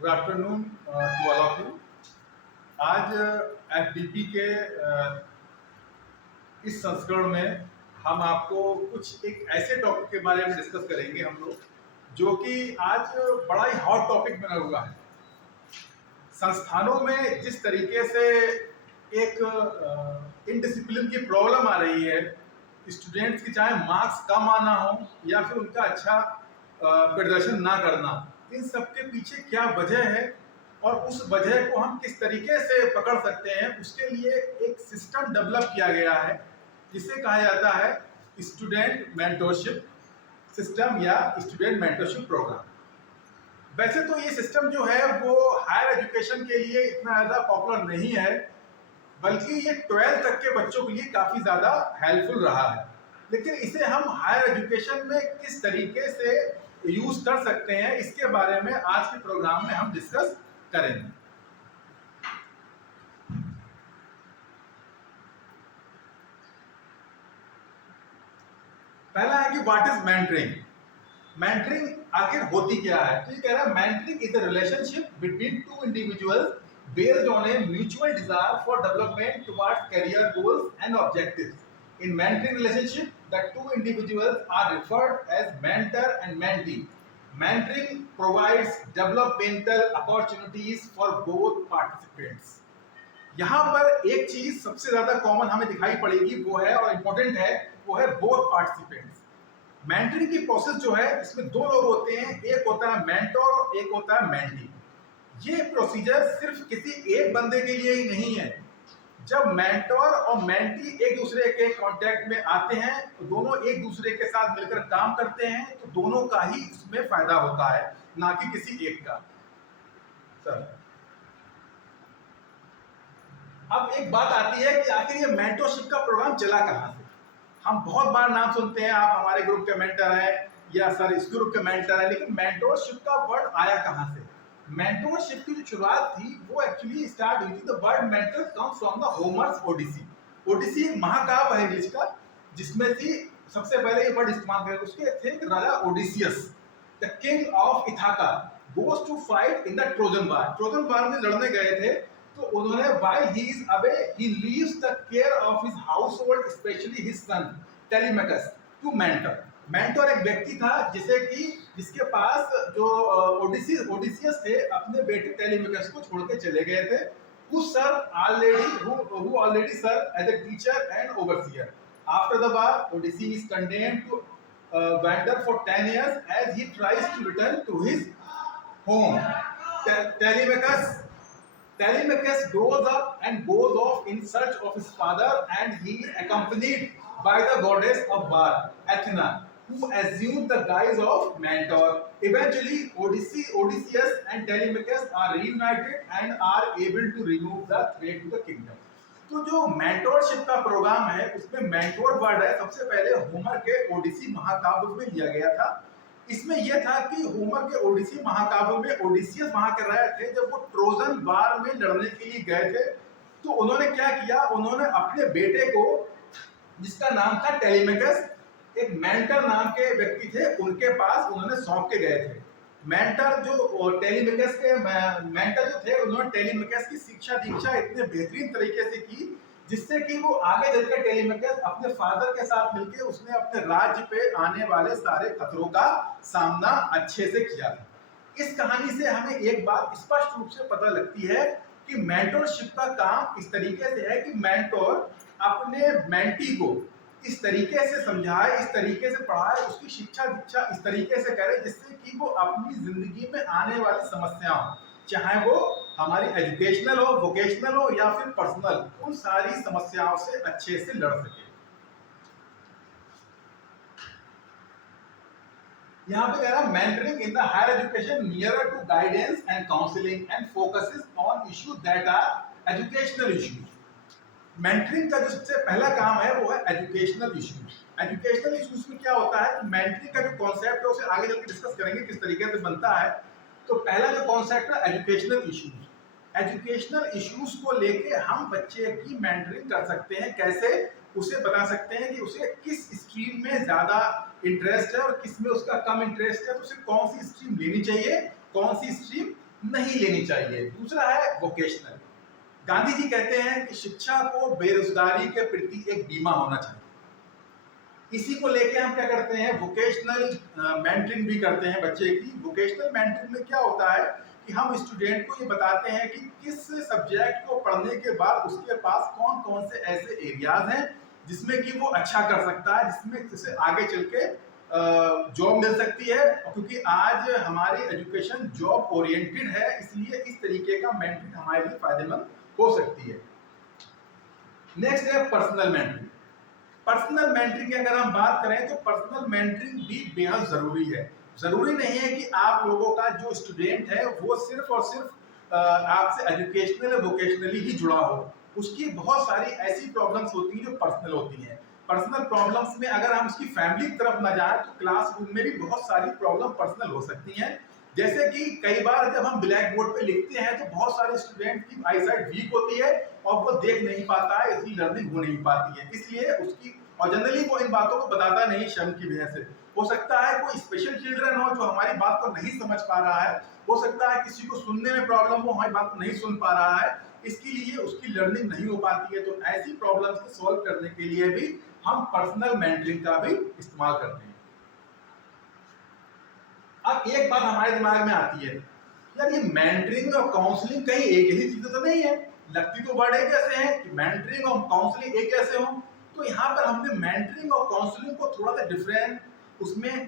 Good afternoon to all of you. आज FDP के इस संस्करण में हम आपको कुछ एक ऐसे टॉपिक के बारे में डिस्कस करेंगे हम लोग, जो कि आज बड़ा ही हॉट टॉपिक बना हुआ है। संस्थानों में जिस तरीके से एक इनडिसिप्लिन की प्रॉब्लम आ रही है, स्टूडेंट्स की चाहे मार्क्स कम आना हो या फिर उनका अच्छा प्रदर्शन ना करना, इन सब के पीछे क्या वजह है और उस वजह को हम किस तरीके से पकड़ सकते हैं, उसके लिए एक सिस्टम डेवलप किया गया है जिसे कहा जाता है स्टूडेंट मेंटरशिप सिस्टम या स्टूडेंट मेंटरशिप प्रोग्राम। वैसे तो ये सिस्टम जो है वो हायर एजुकेशन के लिए इतना ज़्यादा पॉपुलर नहीं है, बल्कि ये 12th तक के बच्चों के लिए काफ़ी ज़्यादा हेल्पफुल रहा है। लेकिन इसे हम हायर एजुकेशन में किस तरीके से यूज़ कर सकते हैं, इसके बारे में आज के प्रोग्राम में हम डिस्कस करेंगे। पहला है कि व्हाट इज मेंटरिंग। मेंटरिंग आखिर होती क्या है? तो ये कह रहा है mentoring is a relationship between two individuals based on a mutual desire for development towards career goals and objectives. In mentoring relationship, the two individuals are referred as mentor and mentee. Mentoring provides developmental opportunities for both participants. यहाँ पर एक चीज सबसे ज्यादा common हमें दिखाई पड़ेगी, वो है और इम्पोर्टेंट है, वो है बोथ पार्टिसिपेंट्स। मेंटरिंग की प्रोसेस जो है इसमें दो लोग होते हैं, एक होता है मेंटर, एक होता है मेंटी। ये प्रोसीजर सिर्फ किसी एक बंदे के लिए ही नहीं है। जब मेंटर और मेंटी एक दूसरे के कांटेक्ट में आते हैं तो दोनों एक दूसरे के साथ मिलकर काम करते हैं, तो दोनों का ही इसमें फायदा होता है, ना कि किसी एक का। सर, अब एक बात आती है कि आखिर ये मेंटरशिप का प्रोग्राम चला कहां से। हम बहुत बार नाम सुनते हैं, आप हमारे ग्रुप के मेंटर हैं या सर इस ग्रुप के मेंटर हैं, लेकिन मेंटरशिप का वर्ड आया कहां से? मेंटरशिप की जो शुरुआत थी वो एक्चुअली स्टार्ट हुई थी, the word mentor comes from the Homer's Odyssey. Odyssey एक महाकाव्य है इंग्लिश का, जिसमें थी सबसे पहले ये वर्ड इस्तेमाल करें, उसके थे राजा Odysseus, the king of Ithaca, goes to fight in the Trojan war. Trojan war में लड़ने गए थे, तो उन्होंने while he is away he leaves the care of his household, especially his son Telemachus to mentor। Mentor एक व्यक्ति था जिसके पास जो ओडिसियस थे अपने बेटे टेलीमेकस को छोड़ के चले गए थे, who already served as a teacher and overseer। After the war, Odysseus is condemned to wander for 10 years as he tries to return to his home। Telemachus grows up and goes off in search of his father, and he is accompanied by the goddess of war, Athena, who assumes the guise of mentor। Eventually, Odysseus and Telemachus are reunited and are able to remove the threat to the kingdom। तो जो mentorship का programme है उसमें mentor word है, सबसे पहले Homer के ओडिसी महाकाव्य में लिया गया था। इसमें यह था कि होमर के ओडिसी महाकाव्य में ओडिसियस वहां कर रहे थे, जब वो ट्रोजन वार में लड़ने के लिए गए थे, तो उन्होंने क्या किया, उन्होंने अपने बेटे को, जिसका नाम था टेलीमेकस, एक मेंटर नाम के व्यक्ति थे उनके पास उन्होंने सौंप के गए थे। मेंटर जो टेलीमेकस के मेंटर जो थे, उन्होंने टेलीमेकस की शिक्षा दीक्षा इतने बेहतरीन तरीके से की जिससे कि वो आगे चलकर टेलीमेकस अपने फादर के साथ मिलकर उसने अपने राज्य पे आने वाले सारे खतरों का सामना अच्छे से किया था। इस कहानी से हमें एक बात स्पष्ट रूप से पता लगती है कि मेंटरशिप का काम इस तरीके से है कि मेंटर अपने मेंटी को इस तरीके से समझाए, इस तरीके से पढ़ाए, उसकी शिक्षा दीक्षा इस तरीके से करे जिससे कि वो अपनी जिंदगी में आने वाली समस्याओं, चाहे वो हमारी एजुकेशनल हो, वोकेशनल हो या फिर पर्सनल, उन सारी समस्याओं से अच्छे से लड़ सके। यहाँ पे कह रहा है mentoring in the higher education nearer to guidance and counselling and focuses on issues that are educational issues. Mentoring का जो सबसे पहला काम है वो है एजुकेशनल इश्यूज। एजुकेशनल इश्यूज में क्या होता है, मेंटरिंग का जो कॉन्सेप्ट है उसे आगे चलकर डिस्कस करेंगे किस तरीके से बनता है। तो पहला जो कॉन्सेप्ट है एजुकेशनल इश्यूज। एजुकेशनल इश्यूज को लेके हम बच्चे की मेंटरिंग कर सकते हैं, कैसे, उसे बता सकते हैं कि उसे किस स्ट्रीम में ज्यादा इंटरेस्ट है और किस में उसका कम इंटरेस्ट है, तो उसे कौन सी स्ट्रीम लेनी चाहिए, कौन सी स्ट्रीम नहीं लेनी चाहिए। दूसरा है वोकेशनल। गांधी जी कहते हैं कि शिक्षा को बेरोजगारी के प्रति एक बीमा होना चाहिए। इसी को लेके हम क्या करते हैं, वोकेशनल मेंटरिंग भी करते हैं बच्चे की। वोकेशनल मेंटरिंग में क्या होता है कि हम स्टूडेंट को ये बताते हैं कि किस सब्जेक्ट को पढ़ने के बाद उसके पास कौन कौन से ऐसे एरियाज हैं जिसमें कि वो अच्छा कर सकता है, जिसमें जिसे आगे चल के जॉब मिल सकती है। क्योंकि आज हमारी एजुकेशन जॉब ओरिएंटेड है, इसलिए इस तरीके का मेंटरिंग हमारे लिए फायदेमंद हो सकती है। नेक्स्ट है पर्सनल मेंटरिंग। पर्सनल मेंटरिंग की अगर हम बात करें तो पर्सनल मेंटरिंग भी बेहद जरूरी है। जरूरी नहीं है कि आप लोगों का जो स्टूडेंट है वो सिर्फ और सिर्फ आपसे एजुकेशनल या वोकेशनली ही जुड़ा हो। उसकी बहुत सारी ऐसी प्रॉब्लम्स होती हैं जो पर्सनल होती हैं। पर्सनल प्रॉब्लम्स में अगर हम उसकी फैमिली की तरफ ना जाए तो क्लासरूम में भी बहुत सारी प्रॉब्लम पर्सनल हो सकती हैं। जैसे कि कई बार जब हम ब्लैक बोर्ड पे लिखते हैं तो बहुत सारे स्टूडेंट की आईसाइट वीक होती है और वो देख नहीं पाता है, इसलिए लर्निंग हो नहीं पाती है। इसलिए उसकी और जनरली वो इन बातों को बताता नहीं शर्म की वजह से। हो सकता है कोई स्पेशल चिल्ड्रन हो जो हमारी बात को नहीं समझ पा रहा है, हो सकता है किसी को सुनने में प्रॉब्लम हो, हमारी बात को नहीं सुन पा रहा है, इसके लिए उसकी लर्निंग नहीं हो पाती है। तो ऐसी प्रॉब्लम्स को सॉल्व करने के लिए भी हम पर्सनल मेंटरिंग का भी इस्तेमाल करते हैं। अब एक बात हमारे दिमाग में आती है, यार ये मेंटरिंग और काउंसलिंग कहीं एक ही चीज तो नहीं है, लगती तो वर्ड एक जैसे है कि मेंटरिंग और काउंसलिंग एक जैसे हो। तो यहाँ पर हमने मेंटरिंग और काउंसलिंग को थोड़ा सा उसमें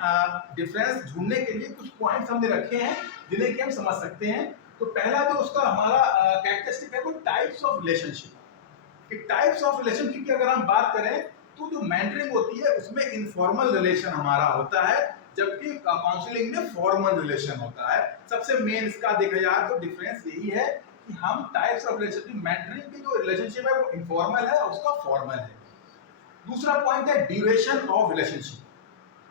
डिफरेंस ढूंढने के लिए कुछ पॉइंट्स हमने रखे हैं जिन्हें कि हम समझ सकते हैं। तो पहला जो उसका हमारा कैरेक्टरिस्टिक है वो टाइप्स ऑफ रिलेशनशिप। कि टाइप्स ऑफ रिलेशनशिप की अगर हम बात करें तो जो मेंटरिंग होती है उसमें इनफॉर्मल रिलेशन हमारा होता है, जबकि काउंसलिंग में फॉर्मल रिलेशन होता है। सबसे मेन इसका देखा जाए तो डिफरेंस यही है कि हम टाइप्स ऑफ रिलेशनशिप, मेंटरिंग की जो रिलेशनशिप है वो इनफॉर्मल है और उसका फॉर्मल है। दूसरा पॉइंट है duration of relationship.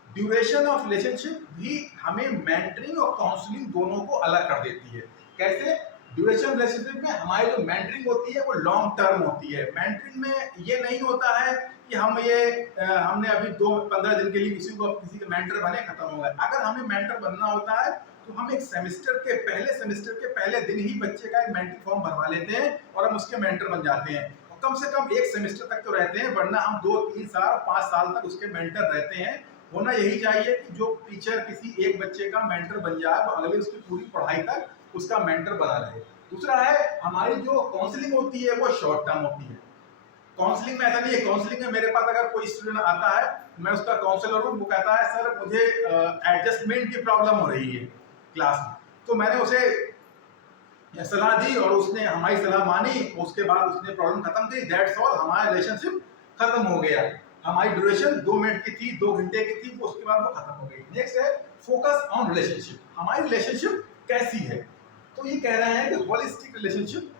Duration of relationship भी हमें मेंटरिंग और काउंसलिंग दोनों को अलग कर देती है। कैसे? ड्यूरेशन रिलेशनशिप में हमारी जो मेंटरिंग होती है वो लॉन्ग टर्म होती है। मेंटरिंग में ये नहीं होता है कि हमने अभी 15 दिन के लिए किसी के मेंटर बने, खत्म हो गए। अगर हमें मेंटर बनना होता है तो हम एक सेमेस्टर के पहले दिन ही बच्चे का एक मेंटर फॉर्म भरवा लेते हैं और हम उसके मेंटर बन जाते हैं। और कम से कम एक सेमेस्टर तक तो रहते हैं, वरना हम 2, 3 साल, 5 साल तक उसके मेंटर रहते हैं। होना यही चाहिए कि जो टीचर किसी एक बच्चे का मेंटर बन जाए वो अगले उसकी पूरी पढ़ाई तक उसका मेंटर बना रहे। दूसरा है हमारी जो काउंसलिंग होती है वो शॉर्ट टर्म होती है। काउंसलिंग में ऐसा नहीं है, काउंसलिंग में मेरे पास अगर कोई स्टूडेंट आता है, मैं उसका काउंसलर हूँ, वो कहता है सर मुझे एडजस्टमेंट की प्रॉब्लम हो रही है क्लास में, तो मैंने उसे सलाह दी और उसने हमारी सलाह मानी, उसके बाद उसने प्रॉब्लम खत्म की, दैट्स ऑल, हमारा रिलेशनशिप खत्म हो गया। हमारी ड्यूरेशन 2 मिनट की थी, 2 घंटे की थी, उसके बाद वो खत्म हो गई। नेक्स्ट है फोकस ऑन रिलेशनशिप। हमारी रिलेशनशिप कैसी है? तो ये कह रहे हैं कि होलिस्टिक रिलेशनशिप।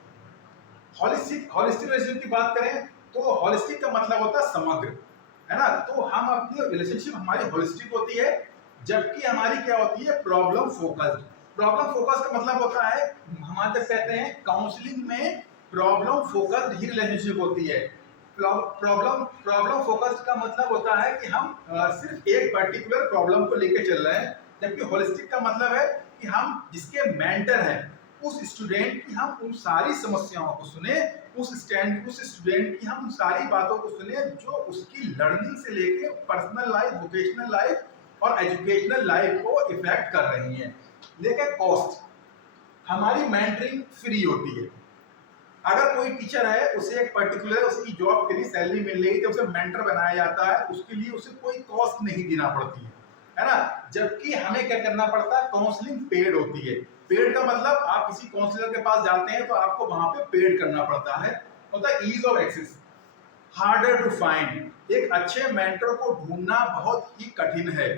होलिस्टिक रिलेशनशिप की बात करें तो होलिस्टिक का मतलब होता है समग्र, है ना। तो हम अपनी रिलेशनशिप हमारी होलिस्टिक होती है, जबकि हमारी क्या होती है, प्रॉब्लम फोकस्ड। प्रॉब्लम फोकस का मतलब होता है, हमारे कहते हैं काउंसलिंग में प्रॉब्लम फोकस्ड ही रिलेशनशिप होती है। प्रॉब्लम फोकस्ड का मतलब होता है कि हम सिर्फ एक पर्टिकुलर प्रॉब्लम को लेकर चल रहे हैं, जबकि होलिस्टिक का मतलब है कि हम जिसके मेंटर हैं उस स्टूडेंट की हम उन सारी समस्याओं को सुने, उस स्टूडेंट की हम सारी बातों को सुने जो उसकी लर्निंग से लेके पर्सनल लाइफ, वोकेशनल लाइफ और एजुकेशनल लाइफ को इफेक्ट कर रही हैं। लेकिन कॉस्ट, हमारी मेंटरिंग फ्री होती है। अगर कोई टीचर है, उसे एक पर्टिकुलर उसकी जॉब के लिए सैलरी मिल रही है, उसे मेंटर बनाया जाता है, उसके लिए उसे कोई कॉस्ट नहीं देना पड़ती है ना। जबकि हमें क्या करना पड़ता है, काउंसलिंग पेड होती है। पेड का मतलब आप किसी काउंसलर के पास जाते हैं तो आपको वहां पे पेड करना पड़ता है। होता है ease of access, harder to find. एक अच्छे मेंटर को ढूंढना बहुत ही कठिन है।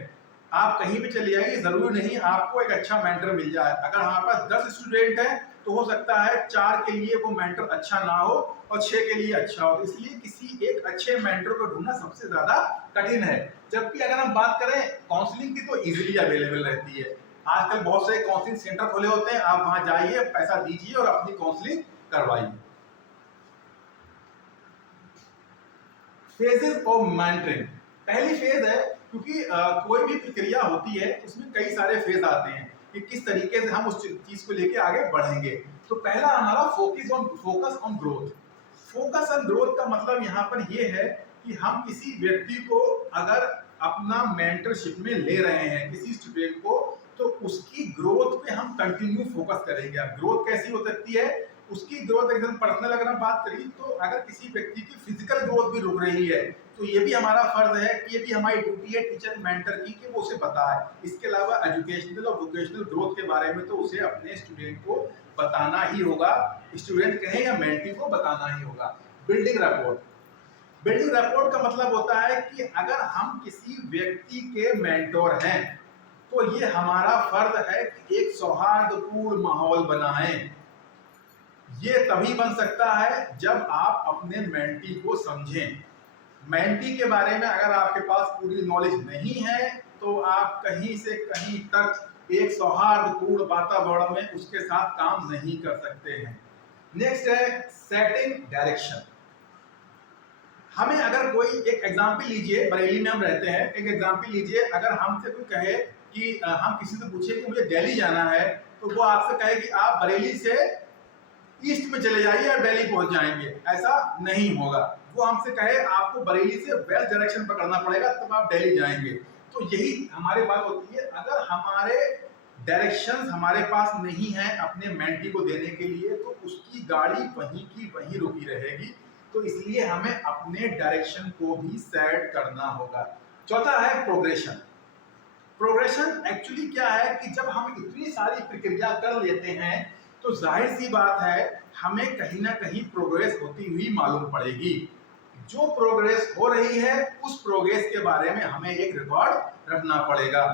आप कहीं भी चले जाइए, जरूरी नहीं आपको एक अच्छा मेंटर मिल जाए। अगर हमारे पास 10 स्टूडेंट हैं तो हो सकता है 4 के लिए वो मेंटर अच्छा ना हो और 6 के लिए अच्छा हो। इसलिए किसी एक अच्छे मेंटर को ढूंढना सबसे ज्यादा कठिन है। जबकि अगर हम बात करें काउंसलिंग की तो इजीली अवेलेबल रहती है। आजकल बहुत से काउंसलिंग सेंटर खोले होते हैं, आप वहां जाइए, पैसा दीजिए और अपनी काउंसलिंग करवाइए। Phases of mentoring. पहली फेज है, क्योंकि कोई भी प्रक्रिया होती है उसमें कई सारे फेज आते हैं। कि किस तरीके से हम उस चीज को लेके आगे बढ़ेंगे। तो पहला हमारा focus on growth. Focus on growth का मतलब यहाँ पर ये है कि हम किसी व्यक्ति को अगर अपना मेंटरशिप में ले रहे हैं, किसी स्टूडेंट को, तो उसकी ग्रोथ पे हम कंटिन्यू फोकस करेंगे। अब ग्रोथ कैसी हो सकती है, उसकी ग्रोथ एकदम पर्सनल अगर हम बात करें तो अगर किसी व्यक्ति की फिजिकल ग्रोथ भी रुक रही है तो ये भी हमारा फर्ज है कि ये भी हमारी ड्यूटी है टीचर मेंटर की कि वो उसे बताए। इसके अलावा एजुकेशनल और वोकेशनल ग्रोथ के बारे में तो उसे अपने स्टूडेंट को बताना ही होगा, स्टूडेंट कहे या मेंटी को बताना ही होगा। Building rapport. बिल्डिंग रैपोर्ट का मतलब होता है कि अगर हम किसी व्यक्ति के मेंटोर हैं तो ये हमारा फर्ज है कि एक सौहार्दपूर्ण माहौल बनाएं। ये तभी बन सकता है जब आप अपने मेंटी को समझें। मेंटी के बारे में अगर आपके पास पूरी नॉलेज नहीं है तो आप कहीं से कहीं तक एक सौहार्दपूर्ण वातावरण में उसके साथ काम नहीं कर सकते हैं। नेक्स्ट है सेटिंग डायरेक्शन। हमें अगर कोई एक एग्जाम्पल लीजिए, बरेली में हम रहते हैं, एक एग्जाम्पल लीजिए, अगर हमसे कोई कहे कि हम किसी से पूछे कि मुझे दिल्ली जाना है तो वो आपसे कहे कि आप बरेली से ईस्ट में चले जाइए और दिल्ली पहुंच जाएंगे, ऐसा नहीं होगा। वो हमसे कहे आपको बरेली से वेस्ट डायरेक्शन पकड़ना पड़ेगा तब आप दिल्ली जाएंगे। तो यही हमारी बात होती है, अगर हमारे डायरेक्शंस हमारे पास नहीं है अपने मेंटी को देने के लिए तो उसकी गाड़ी वहीं की वहीं रुकी रहेगी। तो इसलिए हमें अपने डायरेक्शन को भी सेट करना होगा। चौथा है प्रोग्रेशन। प्रोग्रेशन एक्चुअली क्या है कि जब हम इतनी सारी प्रक्रिया कर लेते हैं तो जाहिर सी बात है हमें कहीं ना कहीं प्रोग्रेस होती हुई मालूम पड़ेगी। जो प्रोग्रेस हो रही है उस प्रोग्रेस के बारे में हमें एक रिकॉर्ड रखना पड़ेगा।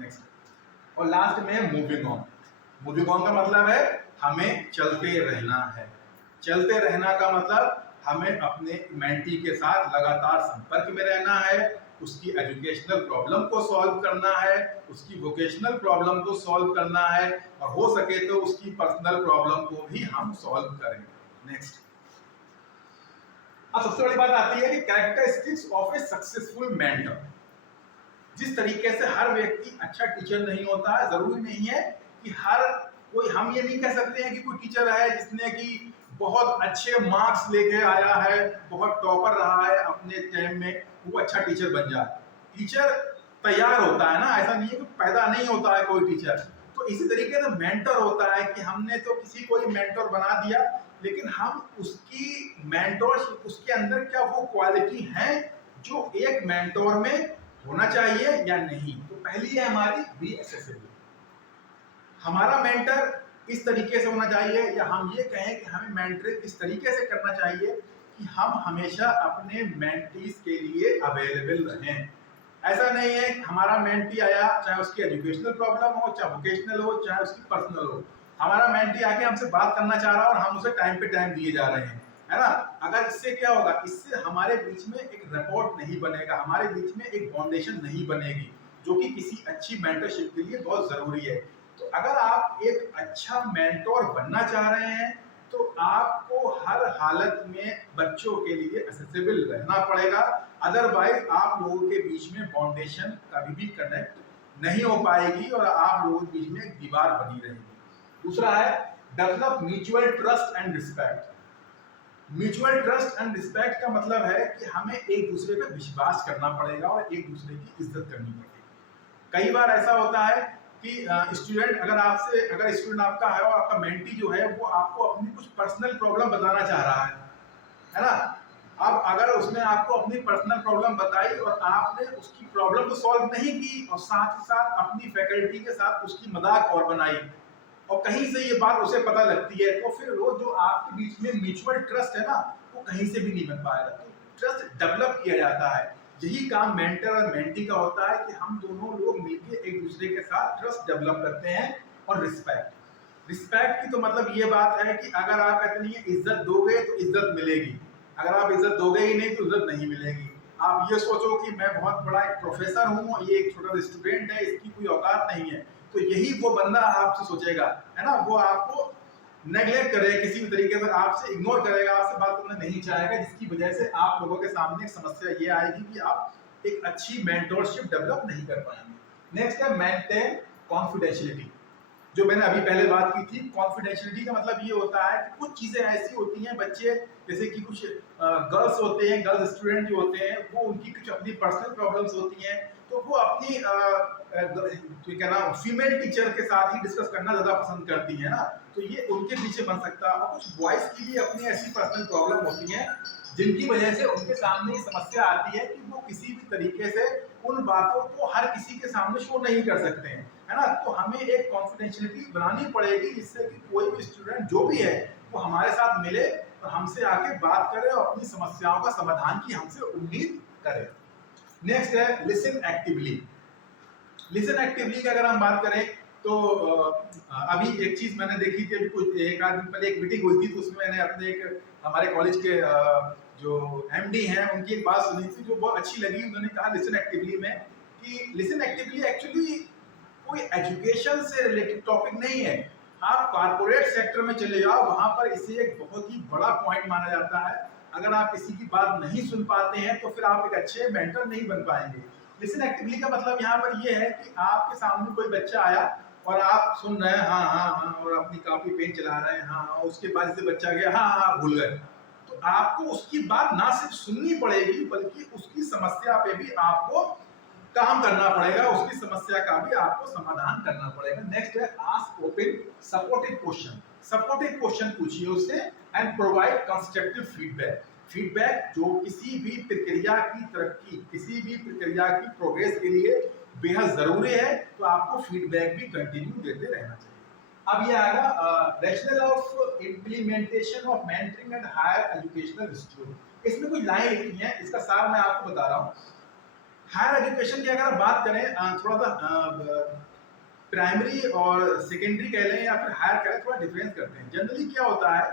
नेक्स्ट और लास्ट में मूविंग ऑन। मूविंग ऑन का मतलब है हमें चलते रहना है। चलते रहना का मतलब हमें अपने मेंटी के साथ लगातार संपर्क में रहना है, उसकी एजुकेशनल प्रॉब्लम को सॉल्व करना है, उसकी वोकेशनल प्रॉब्लम को सॉल्व करना है और हो सके तो उसकी पर्सनल प्रॉब्लम को भी हम सॉल्व करें। नेक्स्ट, अब सबसे बड़ी बात आती है कि characteristics of A successful mentor. जिस तरीके से हर व्यक्ति अच्छा टीचर नहीं होता है, जरूरी नहीं है कि हर कोई, हम ये नहीं कह सकते हैं कि कोई टीचर है जिसने कि बहुत अच्छे मार्क्स लेके आया है, बहुत टॉपर रहा है अपने टाइम में, वो अच्छा टीचर बन जाए। टीचर तैयार होता है ना, ऐसा नहीं है कि पैदा नहीं होता है कोई टीचर। तो इसी तरीके से मेंटर होता है कि हमने तो किसी को ही मेंटर बना दिया, लेकिन हम उसकी मेंटोरशिप, उसके अंदर क्या वो क्वालिटी है जो एक मेंटोर में होना चाहिए या नहीं। तो पहली है हमारी बी एक्सेसिबल। हमारा मेंटर इस तरीके से होना चाहिए, या हम ये कहें कि हमें मेंटरिंग इस तरीके से करना चाहिए कि हम हमेशा अपने मेंटीज के लिए अवेलेबल रहें। ऐसा नहीं है कि हमारा मेंटी आया, चाहे उसकी एजुकेशनल प्रॉब्लम हो, चाहे वोकेशनल हो, चाहे उसकी पर्सनल हो, हमारा मेंटी आके हमसे बात करना चाह रहा है और हम उसे टाइम पे टाइम दिए जा रहे हैं, है ना। अगर इससे क्या होगा, इससे हमारे बीच में एक रिपोर्ट नहीं बनेगा, हमारे बीच में एक फाउंडेशन नहीं बनेगी, जो कि किसी अच्छी मेंटरशिप के लिए बहुत जरूरी है। तो अगर आप एक अच्छा मेंटोर बनना चाह रहे हैं तो आपको हर हालत में बच्चों के लिए एक्सेसिबल रहना पड़ेगा, अदरवाइज आप लोगों के बीच में फाउंडेशन कभी भी कनेक्ट नहीं हो पाएगी और आप लोगों के बीच में एक दीवार बनी रहेगी। दूसरा है develop mutual trust and respect. Mutual trust and respect का मतलब है कि हमें एक दूसरे पे विश्वास करना पड़ेगा और एक दूसरे की इज्जत करनी पड़ेगी। कई बार ऐसा होता है कि स्टूडेंट अगर स्टूडेंट आपका है और आपका मेंटी जो है वो आपको अपनी कुछ पर्सनल प्रॉब्लम बताना चाह रहा है ना। अब अगर उसने आपको अपनी पर्सनल प्रॉब्लम बताई और आपने उसकी प्रॉब्लम को सॉल्व नहीं की और साथ ही साथ अपनी फैकल्टी के साथ उसकी मजाक और बनाई और कहीं से ये बात उसे पता लगती है, तो फिर वो जो आपके बीच में म्यूचुअल ट्रस्ट है ना, वो कहीं से भी नहीं बन पाएगा। तो ट्रस्ट डेवलप किया जाता है, यही काम मेंटर और मेंटी का होता है कि हम दोनों लोग मिलकर एक दूसरे के साथ ट्रस्ट डेवलप करते हैं। और रिस्पेक्ट की तो मतलब ये बात है कि अगर आप कहते नहीं इज्जत दोगे तो इज्जत मिलेगी, अगर आप इज्जत दोगे ही नहीं तो इज्जत नहीं मिलेगी। आप ये सोचो कि मैं बहुत बड़ा एक प्रोफेसर हूँ, ये एक छोटा स्टूडेंट है, इसकी कोई औकात नहीं है, तो यही वो बंदा आपसे सोचेगा, है ना। वो आपको नेगलेक्ट करेगा, किसी भी तरीके से आपसे इग्नोर करेगा, आपसे बात करना नहीं चाहेगा, जिसकी वजह से आप लोगों के सामने एक समस्या ये आएगी कि आप एक अच्छी मेंटोरशिप डेवलप नहीं कर पाएंगे। नेक्स्ट है मेंटेन कॉन्फिडेंशियलिटी। जो मैंने अभी पहले बात की थी, कॉन्फिडेंशियलिटी का मतलब ये होता है कि कुछ चीजें ऐसी होती हैं, बच्चे जैसे कि कुछ गर्ल्स होते हैं, गर्ल्स स्टूडेंट जो होते हैं, वो उनकी कुछ अपनी पर्सनल प्रॉब्लम्स होती हैं, तो वो अपनी क्या नाम फीमेल टीचर के साथ ही डिस्कस करना ज्यादा पसंद करती है ना, तो ये उनके पीछे बन सकता है। और कुछ बॉयज की भी अपनी ऐसी पर्सनल प्रॉब्लम होती हैं जिनकी वजह से उनके सामने ये समस्या आती है कि वो किसी भी तरीके से उन बातों को हर किसी के सामने शो नहीं कर सकते हैं, है ना। तो हमें एक कॉन्फिडेंशियलिटी बनानी पड़ेगी जिससे कि कोई भी स्टूडेंट जो भी है वो हमारे साथ मिले और हमसे आके बात करे और अपनी समस्याओं का समाधान की हमसे उम्मीद करे। नेक्स्ट है लिसन एक्टिवली। लिसन एक्टिवली की अगर हम बात करें तो अभी एक चीज मैंने देखी थी, अभी कुछ एक आध दिन पहले एक मीटिंग हुई थी, तो उसमें मैंने अपने एक हमारे कॉलेज के जो एमडी हैं उनकी एक बात सुनी थी जो बहुत अच्छी लगी। उन्होंने कहा लिसन एक्टिवली में कि लिसन एक्टिवली एक्चुअली कोई एजुकेशन से रिलेटेड टॉपिक नहीं है। आप कॉर्पोरेट सेक्टर में चले जाओ, वहां पर इसे एक बहुत ही बड़ा पॉइंट माना जाता है। अगर आप किसी की बात नहीं सुन पाते हैं तो फिर आप एक अच्छे मेंटर नहीं बन पाएंगे। लिसन एक्टिवली का मतलब यहाँ पर ये है कि आपके सामने कोई बच्चा आया और आप सुन रहे हैं हाँ हाँ हाँ, और अपनी कॉपी पेन चला रहे हैं हाँ, उसके बाद से बच्चा गया हाँ हाँ भूल गए, तो आपको उसकी बात ना सिर्फ सुननी पड़ेगी बल्कि उसकी समस्या पे भी आपको काम करना पड़ेगा, उसकी समस्या का भी आपको समाधान करना पड़ेगा। नेक्स्ट है ask open supportive question. Supportive question पूछिए उससे and provide constructive feedback. Feedback जो किसी भी प्रक्रिया की तरक्की, किसी भी प्रक्रिया की प्रोग्रेस के लिए बेहद जरूरी है, तो आपको फीडबैक भी कंटिन्यू देते रहना चाहिए। अब ये आएगा rational of implementation of mentoring and higher educational institute. इसमें कुछ लाइन लिखी है, इसका सार मैं आपको बता रहा हूँ। हायर एजुकेशन की अगर बात करें, थोड़ा सा प्राइमरी और सेकेंडरी कह लें या फिर हायर कह लें, थोड़ा डिफरेंस करते हैं। जनरली क्या होता है,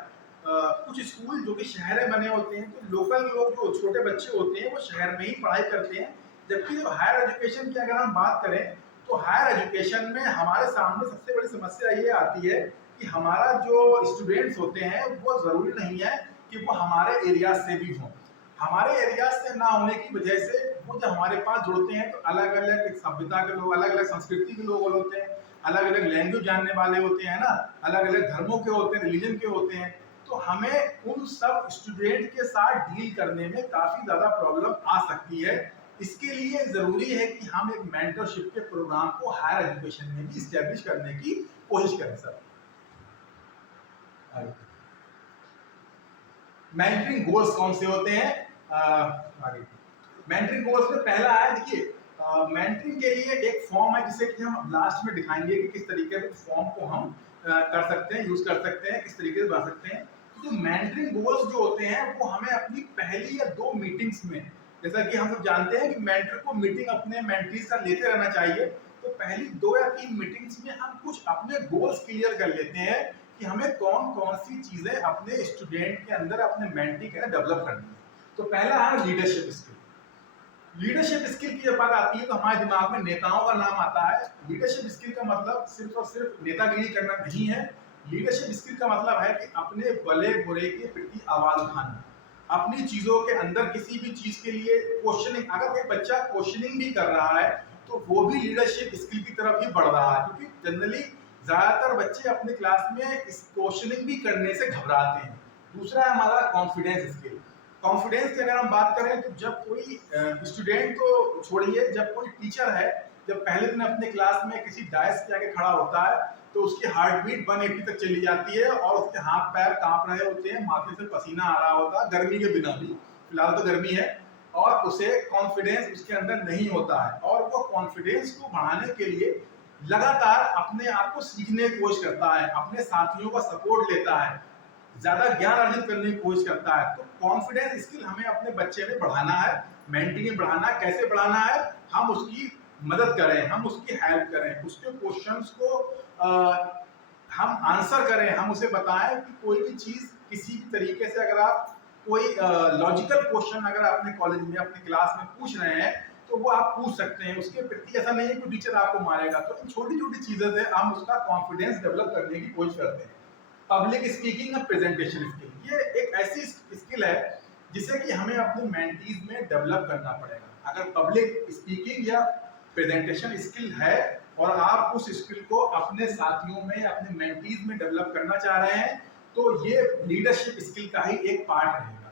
कुछ स्कूल जो कि शहर में बने होते हैं, तो लोकल लोग जो छोटे बच्चे होते हैं वो शहर में ही पढ़ाई करते हैं। जबकि जो हायर एजुकेशन की अगर हम बात करें तो हायर एजुकेशन में हमारे सामने सबसे बड़ी समस्या ये आती है कि हमारा जो स्टूडेंट्स होते हैं वो जरूरी नहीं है कि वो हमारे एरिया से भी हों। हमारे एरिया से ना होने की वजह से वो जब हमारे पास जुड़ते हैं तो अलग अलग सभ्यता के लोग, अलग अलग संस्कृति के लोग होते हैं, अलग अलग लैंग्वेज जानने वाले होते हैं ना, अलग अलग धर्मों के होते हैं, रिलीजन के होते हैं। तो हमें उन सब स्टूडेंट के साथ डील करने में काफी ज्यादा प्रॉब्लम आ सकती है। इसके लिए जरूरी है कि हम एक मेंटरशिप के प्रोग्राम को हायर एजुकेशन में भी इस्टेब्लिश करने की कोशिश करें सर। मेंटरिंग गोल्स कौन से होते हैं? आगे मेंटरिंग गोल्स में पहला है, देखिए मेंटरिंग के लिए एक फॉर्म है जिसे कि हम लास्ट में दिखाएंगे कि किस तरीके से फॉर्म को हम कर सकते हैं, यूज कर सकते हैं, किस तरीके से बना सकते हैं। तो मेंटरिंग गोल्स जो होते हैं वो हमें अपनी पहली या दो मीटिंग्स में, जैसा कि हम सब जानते हैं कि मेंटर को मीटिंग अपने मेंटीज का लेते रहना चाहिए, तो पहली 2 या 3 मीटिंग्स में हम कुछ अपने गोल्स क्लियर कर लेते हैं कि हमें कौन कौन सी चीजें अपने स्टूडेंट के अंदर, अपने मेंटी के अंदर डेवलप करनी है। तो पहला है लीडरशिप स्किल। लीडरशिप स्किल की जब बात आती है तो हमारे दिमाग में नेताओं का नाम आता है। लीडरशिप स्किल का मतलब सिर्फ और सिर्फ नेतागिरी करना नहीं है। लीडरशिप स्किल का मतलब है कि अपने भले बुरे के प्रति आवाज उठाना, अपनी चीजों के अंदर किसी भी चीज के लिए क्वेश्चनिंग, अगर कोई बच्चा क्वेश्चनिंग भी कर रहा है तो वो भी लीडरशिप स्किल की तरफ ही बढ़ रहा है, क्योंकि जनरली ज्यादातर बच्चे अपने क्लास में इस क्वेश्चनिंग भी करने से घबराते हैं। दूसरा है हमारा कॉन्फिडेंस स्किल। कॉन्फिडेंस की अगर हम बात करें तो जब कोई स्टूडेंट को छोड़िए, जब कोई टीचर है, जब पहले दिन अपने क्लास में किसी डायस के आगे खड़ा होता है तो उसकी हार्ट बीट 180 तक चली जाती है और उसके हाथ पैर कांप रहे होते हैं, माथे से पसीना आ रहा होता है, गर्मी के बिना भी, फिलहाल तो गर्मी है, और उसे कॉन्फिडेंस उसके अंदर नहीं होता है। और वो कॉन्फिडेंस को बढ़ाने के लिए लगातार अपने आप को सीखने की कोशिश करता है, अपने साथियों का सपोर्ट लेता है, ज्यादा ज्ञान अर्जित करने की कोशिश करता है। तो कॉन्फिडेंस स्किल हमें अपने बच्चे में बढ़ाना है, मेंटी में बढ़ाना है। कैसे बढ़ाना है? हम उसकी मदद करें, हम उसकी हेल्प करें, उसके क्वेश्चंस को हम आंसर करें, हम उसे बताएं कि कोई भी चीज किसी भी तरीके से अगर आप कोई लॉजिकल क्वेश्चन अगर अपने कॉलेज में, अपने क्लास में पूछ रहे हैं तो वो आप पूछ सकते हैं। उसके प्रति ऐसा नहीं है कि टीचर आपको मारेगा। तो इन छोटी छोटी चीजों से हम उसका कॉन्फिडेंस डेवलप करने की कोशिश करते हैं। पब्लिक स्पीकिंग और प्रेजेंटेशन स्किल, ये एक ऐसी स्किल है जिसे कि हमें अपने मेंटीज में डेवलप करना पड़ेगा। अगर पब्लिक स्पीकिंग या प्रेजेंटेशन स्किल है और आप उस स्किल को अपने साथियों में, अपने मेंटीज में डेवलप करना चाह रहे हैं, तो ये लीडरशिप स्किल का ही एक पार्ट रहेगा।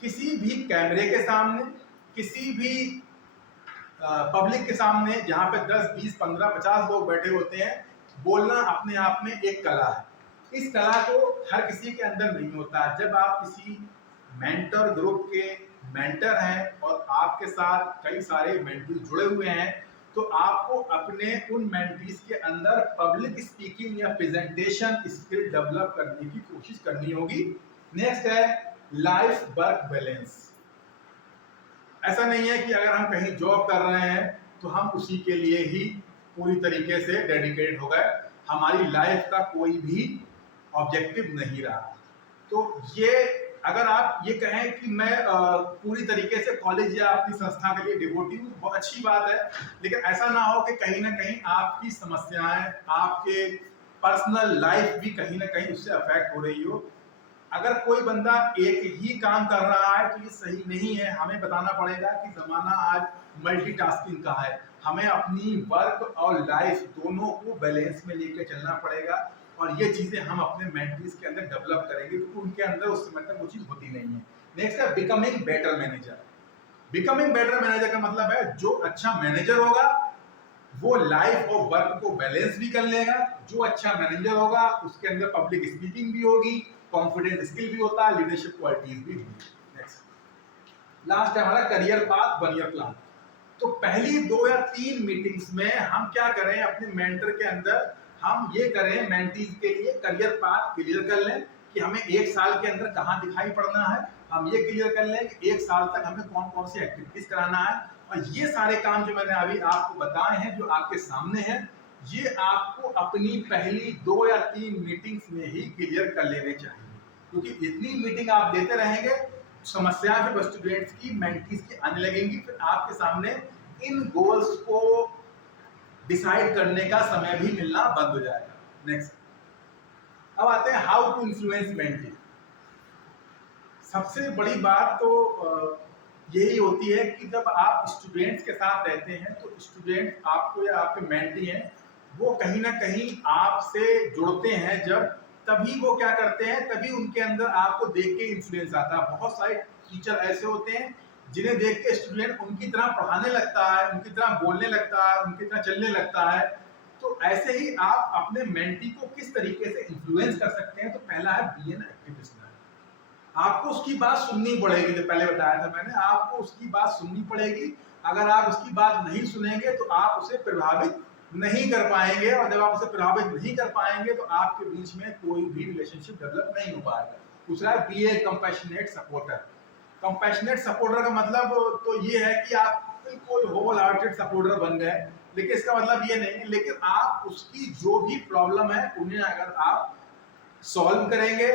किसी भी कैमरे के सामने, किसी भी पब्लिक के सामने जहां पे 10, 20, 15, 50 लोग बैठे होते हैं, बोलना अपने आप में एक कला है। इस कला को हर किसी के अंदर नहीं होता। जब आप किसी मेंटर ग्रुप के मेंटर हैं और आपके साथ कई सारे मेंटीज जुड़े हुए हैं, तो आपको अपने उन मेंटीज के अंदर पब्लिक स्पीकिंग या प्रेजेंटेशन स्किल डेवलप करने की कोशिश करनी होगी। नेक्स्ट है लाइफ वर्क बैलेंस। ऐसा नहीं है कि अगर हम कहीं जॉब कर रहे हैं तो हम उसी के लिए ही पूरी तरीके से डेडिकेटेड हो गए, हमारी लाइफ का कोई भी ऑब्जेक्टिव नहीं रहा। तो ये अगर आप ये कहें कि मैं पूरी तरीके से कॉलेज या अपनी संस्था के लिए डिवोटी हूँ, बहुत अच्छी बात है, लेकिन ऐसा ना हो कि कहीं ना कहीं आपकी समस्याएं, आपके पर्सनल लाइफ भी कहीं ना कहीं उससे अफेक्ट हो रही हो। अगर कोई बंदा एक ही काम कर रहा है तो ये सही नहीं है। हमें बताना पड़ेगा कि जमाना आज मल्टीटास्किंग का है, हमें अपनी वर्क और लाइफ दोनों को बैलेंस में लेकर चलना पड़ेगा, और ये चीजें हम अपने मेंटीज के अंदर डेवलप करेंगे क्योंकि उनके अंदर उस समय तक वो चीज होती नहीं है। नेक्स्ट है becoming better manager. Becoming better manager का मतलब है जो अच्छा मैनेजर होगा वो लाइफ और वर्क को बैलेंस भी कर लेगा। जो अच्छा मैनेजर होगा उसके अंदर पब्लिक स्पीकिंग भी होगी, कॉन्फिडेंस स्किल भी होता है, लीडरशिप क्वालिटीज भी होगी। नेक्स्ट लास्ट है हमारा करियर पाथ 1 ईयर प्लान। तो पहली 2 या 3 मीटिंग्स में हम क्या करें, अपने मेंटर के अंदर हम ये करें, मेंटीज के लिए करियर पाथ क्लियर कर लें कि हमें 1 साल के अंदर कहाँ दिखाई पड़ना है। हम ये क्लियर कर लें कि 1 साल तक हमें कौन कौन सी एक्टिविटीज कराना है, और ये सारे काम जो मैंने अभी आपको बताए हैं, जो आपके सामने हैं, ये आपको अपनी पहली 2 या 3 मीटिंग्स में ही क्लियर कर लेने चाहिए। क्योंकि इतनी मीटिंग आप देते रहेंगे, समस्या जब स्टूडेंट्स की, मेंटीज की आने लगेंगी, फिर आपके सामने इन गोल्स को डिसाइड करने का समय भी मिलना बंद हो जाएगा। नेक्स्ट अब आते हैं हाउ टू इन्फ्लुएंस मेंटी। सबसे बड़ी बात तो यही होती है कि जब आप स्टूडेंट्स के साथ रहते हैं तो स्टूडेंट आपको या आपके मेंटी हैं वो कहीं ना कहीं आपसे जुड़ते हैं, जब तभी वो क्या करते हैं, तभी उनके अंदर आपको देख के इन्फ्लुएंस आता है। बहुत सारे टीचर ऐसे होते हैं जिन्हें देख के स्टूडेंट उनकी तरह पढ़ाने लगता है, उनकी तरह बोलने लगता है, उनकी तरह चलने लगता है। तो ऐसे ही आप अपने मेंटी को किस तरीके से इन्फ्लुएंस कर सकते हैं, तो पहला है बी एन एक्टिव लिसनर। आपको उसकी बात सुननी पड़ेगी, जो पहले बताया था मैंने, आपको उसकी बात सुननी पड़ेगी। अगर आप उसकी बात नहीं सुनेंगे तो आप उसे प्रभावित नहीं कर पाएंगे, और जब आप उसे प्रभावित नहीं कर पाएंगे तो आपके बीच में कोई भी रिलेशनशिप डेवलप नहीं हो पाएगा। दूसरा है बी ए कंपैशनेट सपोर्टर। कंपैशनेट सपोर्टर का मतलब तो ये है कि आप बिल्कुल होल हार्टेड सपोर्टर बन गए, लेकिन इसका मतलब ये नहीं, लेकिन आप उसकी जो भी प्रॉब्लम है उन्हें अगर आप सॉल्व करेंगे,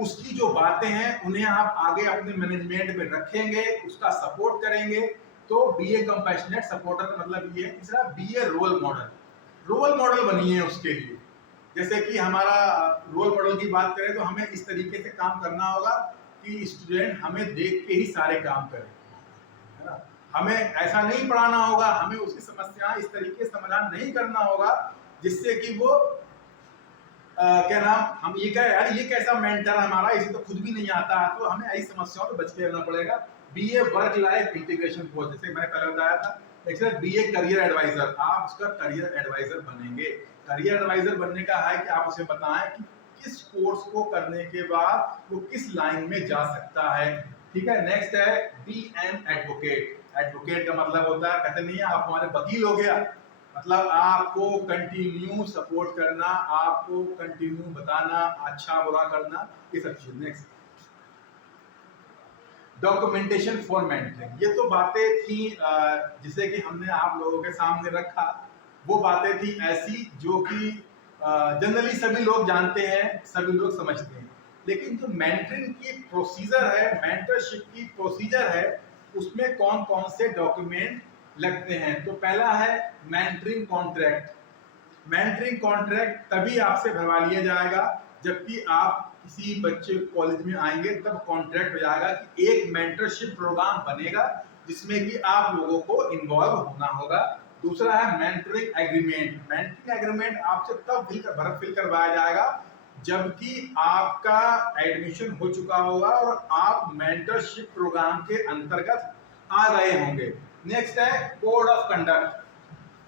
उसकी जो बातें हैं उन्हें आप आगे अपने मैनेजमेंट में रखेंगे, उसका सपोर्ट करेंगे, तो बी ए कंपैशनेट सपोर्टर का मतलब ये है। तीसरा बी ए रोल मॉडल। रोल मॉडल बनिए उसके लिए। जैसे कि हमारा रोल मॉडल की बात करें तो हमें इस तरीके से काम करना होगा कि स्टूडेंट हमें देख के ही सारे काम करें, है ना। हमें ऐसा नहीं पढ़ाना होगा, हमें उसकी समस्याएं इस तरीके से समाधान नहीं करना होगा जिससे कि वो क्या नाम, हम ये कहे यार ये कैसा मेंटर हमारा, इसे तो खुद भी नहीं आता है। तो हमें ऐसी समस्याओं से बच के रहना पड़ेगा। Be a work life integration course, जैसे मैंने पहले बताया था। Next be a career advisor. आप उसका करियर एडवाइजर बनेंगे। करियर एडवाइजर बनने का है कि आप उसे बताएं कि किस कोर्स को करने के बाद वो किस लाइन में जा सकता है, ठीक है। नेक्स्ट है बी एन एडवोकेट। एडवोकेट का मतलब होता है, कहते नहीं है आप हमारे वकील हो गया, मतलब आपको कंटिन्यू सपोर्ट करना, आपको कंटिन्यू बताना, अच्छा बुरा करना, ये सब चीज। Next documentation for mentoring. ये तो बातें थी जिसे कि हमने आप लोगों के सामने रखा। वो बातें थी ऐसी जो कि जनरली सभी लोग जानते हैं, सभी लोग समझते हैं, लेकिन जो मेंटरिंग की प्रोसीजर है, मेंटरशिप की प्रोसीजर है, उसमें कौन कौन से डॉक्यूमेंट लगते हैं। तो पहला है मेंटरिंग कॉन्ट्रैक्ट। मेंटरिंग कॉन्ट्रैक्ट तभी आपसे भरवा लिया जाएगा जबकि आप किसी बच्चे कॉलेज में आएंगे, तब कॉन्ट्रैक्ट हो जाएगा कि एक मेंटरशिप प्रोग्राम बनेगा जिसमें कि आप लोगों को इन्वॉल्व होना होगा। दूसरा है मेंटरिंग एग्रीमेंट। मेंटरिंग एग्रीमेंट आपसे तब फिल करवाया जाएगा जबकि आपका एडमिशन हो चुका होगा और आप मेंटरशिप प्रोग्राम के अंतर्गत आ रहे होंगे। नेक्स्ट है code of conduct.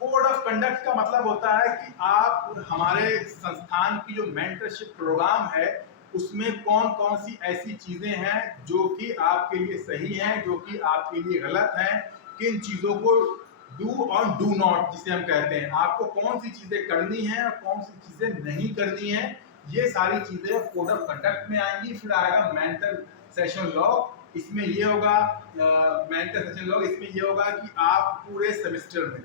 Code of conduct का मतलब होता है कि आप हमारे संस्थान की जो मेंटरशिप प्रोग्राम है उसमें कौन कौन सी ऐसी चीजें हैं जो कि आपके लिए सही हैं, जो कि आपके लिए गलत हैं, किन चीजों को डू और डू नॉट जिसे हम कहते हैं, आपको कौन सी चीजें करनी है और कौन सी चीजें नहीं करनी है, ये सारी चीजें कोड ऑफ कंडक्ट में आएंगी। फिर आएगा मेंटर सेशन लॉग। इसमें ये होगा मेंटर सेशन लॉग, इसमें ये होगा कि आप पूरे सेमेस्टर में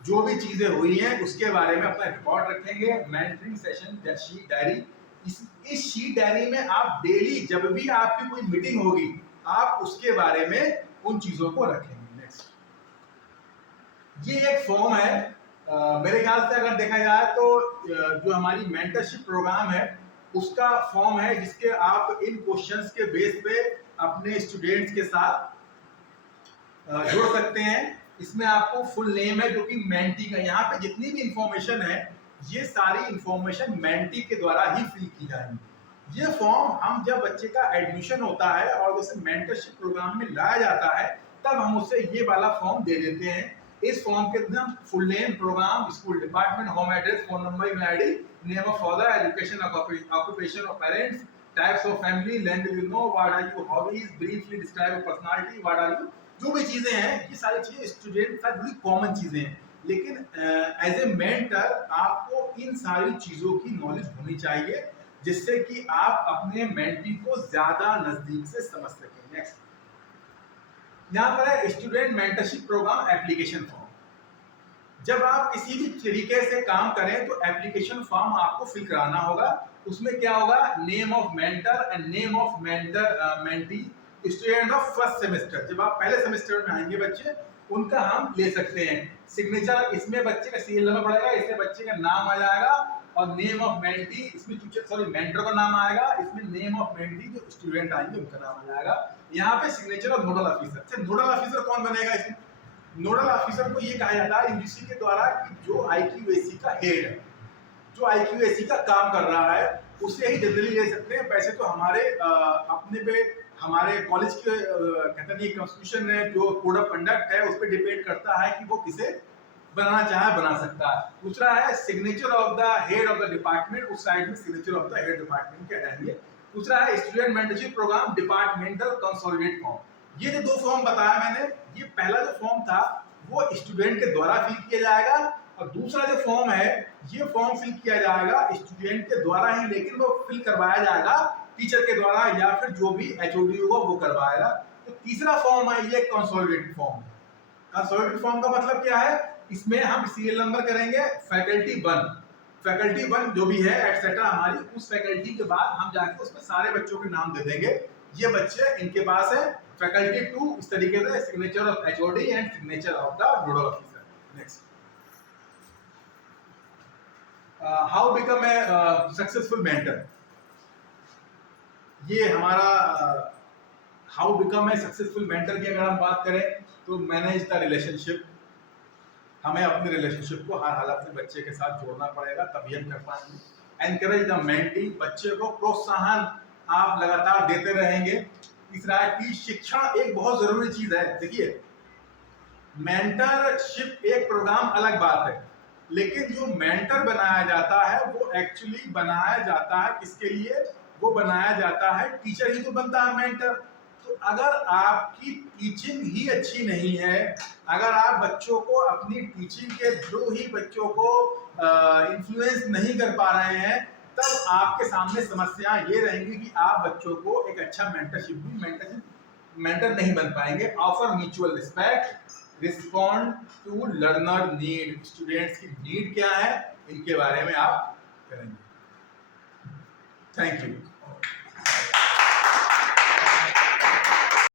जो भी चीजें हुई हैं उसके बारे में अपना रिकॉर्ड रखेंगे। मेंटरिंग सेशन शीट डायरी, इस शीट डायरी में आप डेली जब भी आपकी कोई मीटिंग होगी आप उसके बारे में उन चीजों को रखेंगे। नेक्स्ट, ये एक फॉर्म है। मेरे ख्याल से अगर देखा जाए तो जो हमारी मेंटरशिप प्रोग्राम है उसका फॉर्म है जिसके आप इन क्वेश्चंस के बेस पे अपने स्टूडेंट्स के साथ जोड़ सकते हैं। इसमें आपको फुल नेम है जो कि मेंटी का, यहाँ पे जितनी भी इंफॉर्मेशन है ये सारी इंफॉर्मेशन मेंटी के द्वारा ही फिल की जाएगी। ये फॉर्म हम जब बच्चे का एडमिशन होता है और जैसे मेंटरशिप प्रोग्राम में लाया जाता है तब हम उसे ये वाला फॉर्म दे देते हैं। इस फॉर्म के अंदर full name, programme, school department, home address, phone number, email ID, name of father, education, occupation of parents, types of family, language you know, what are your hobbies, briefly describe your personality, what are you, जो भी चीजें हैं ये सारी चीजें student के साथ बड़ी कॉमन चीजें हैं, लेकिन एज ए मेंटर आपको इन सारी चीजों की नॉलेज होनी चाहिए जिससे कि आप अपने मेंटी को ज्यादा नजदीक से समझ सकें। नेक्स्ट, यहाँ पर है student mentorship programme application form. जब आप किसी भी तरीके से काम करें तो एप्लीकेशन फॉर्म आपको फिल कराना होगा। उसमें क्या होगा, name of mentor and name of mentor mentee, student of first semester. जब आप पहले सेमेस्टर में आएंगे बच्चे उनका हम ले सकते हैं। सिग्नेचर, इसमें बच्चे का सीरियल नंबर पड़ेगा, इसमें बच्चे का नाम आ जाएगा और नेम ऑफ मेंटी, इसमें मेंटर का नाम आएगा, इसमें नेम ऑफ मेंटी जो स्टूडेंट आएंगे उनका नाम आ जाएगा। यहाँ पे सिग्नेचर और नोडल ऑफिसर। नोडल ऑफिसर कौन बनेगा इसमें? नोडल ऑफिसर को ये कहा जाता है यूजीसी के द्वारा कि जो आईक्यूएसी का हेड है, जो आईक्यूएसी का काम कर रहा है उसे ही जनरली ले सकते हैं। वैसे तो हमारे अपने पे हमारे कॉलेज के कहते हैं कॉन्स्टिट्यूशन है जो कोड ऑफ कंडक्ट है उस पर डिपेंड करता है कि वो किसे बनाना चाहे बना सकता है। दूसरा है signature of the head of the department, उस साइड में signature of the head department क्या जाएंगे। दूसरा है student mentorship programme departmental consolidate form. ये जो दो फॉर्म बताया मैंने, ये पहला जो फॉर्म था वो स्टूडेंट के द्वारा फिल किया जाएगा और दूसरा जो फॉर्म है ये फॉर्म फिल किया जाएगा स्टूडेंट के द्वारा ही, लेकिन वो फिल करवाया जाएगा टीचर के द्वारा या फिर जो भी एचओडी होगा वो करवाएगा। तो तीसरा फॉर्म है ये कंसोलिडेटेड फॉर्म। कंसोलिडेटेड फॉर्म का मतलब क्या है, इसमें हम सीरियल नंबर करेंगे फैकल्टी 1 जो भी है एटसेट्रा हमारी, उस फैकल्टी के बाद हम जाके उसमें सारे बच्चों के नाम दे देंगे। ये बच्चे इनके पास है। फैकल्टी 2 इस तरीके से signature of HOD and signature of the nodal officer. Next, how become a successful mentor. ये हमारा how become a successful mentor की अगर हम बात करें तो मैनेज द रिलेशनशिप। हमें अपने रिलेशनशिप को हर हालत में बच्चे के साथ जोड़ना पड़ेगा तभी हम कर पाएंगे। एनकरेज द मेंटी, बच्चे को प्रोत्साहन आप लगातार देते रहेंगे। तीसरा है कि शिक्षण एक बहुत जरूरी चीज है। देखिए, मेंटरशिप एक प्रोग्राम अलग बात है, लेकिन जो मेंटर बनाया जाता है वो एक्चुअली बनाया जाता है किसके लिए, वो बनाया जाता है, टीचर ही तो बनता है मेंटर। तो अगर आपकी टीचिंग ही अच्छी नहीं है, अगर आप बच्चों को अपनी टीचिंग के थ्रू ही बच्चों को इन्फ्लुएंस नहीं कर पा रहे हैं, तब आपके सामने समस्या ये रहेंगी कि आप बच्चों को एक अच्छा मेंटर नहीं बन पाएंगे। Offer mutual respect, respond to learner need, students की नीड क्या है इनके बारे में आप करेंगे। Thank you.